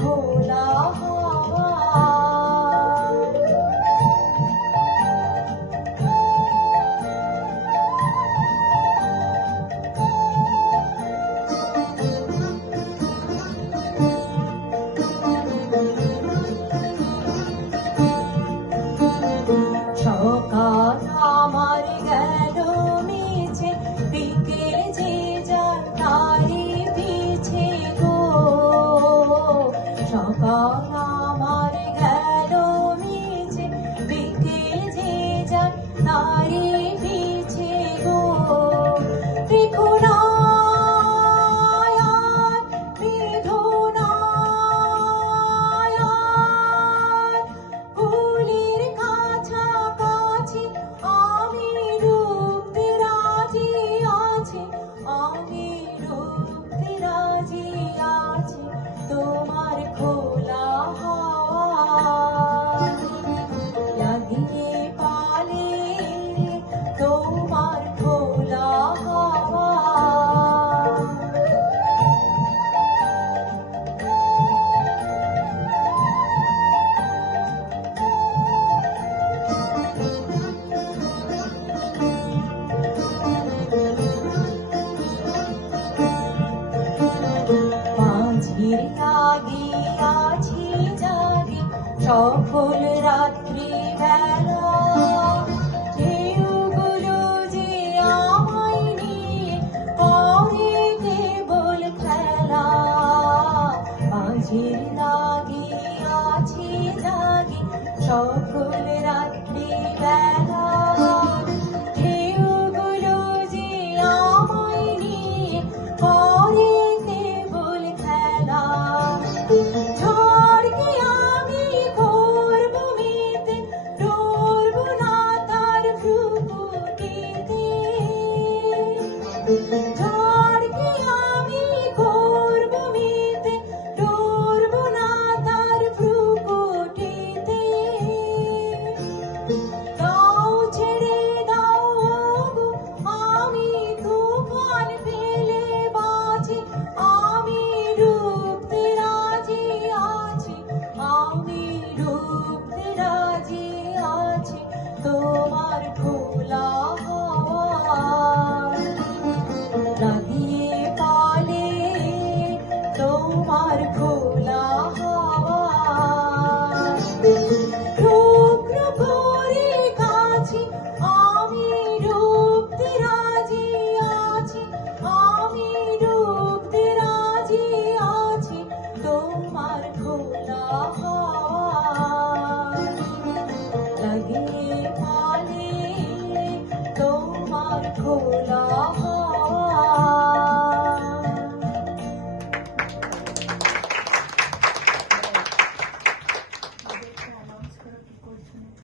খোলা হাওয়া। সকাল আমার গেল মিছে, বিকেল যে যার তারি পিছে গো। সকাল আমার গেল মিছে, বিকেল যে যার তারি পিছে গো। দেখো না আর বিধো না আর, ফুলের কাছাকাছি আমি ডুবতে রাজি আছি, আমি ডুবতে রাজি আছি তোমার খোলা হাওয়া লাগিয়ে পালে, তোমার খোলা হাওয়া। মাঝির লাগিয়াছি জাগি সকল রাত্রি বেলা, ঢেউগুলো যে আমায় নিয়ে করে কেবল খেলা। মাঝির লাগিয়াছি জাগি সকল রাত্রি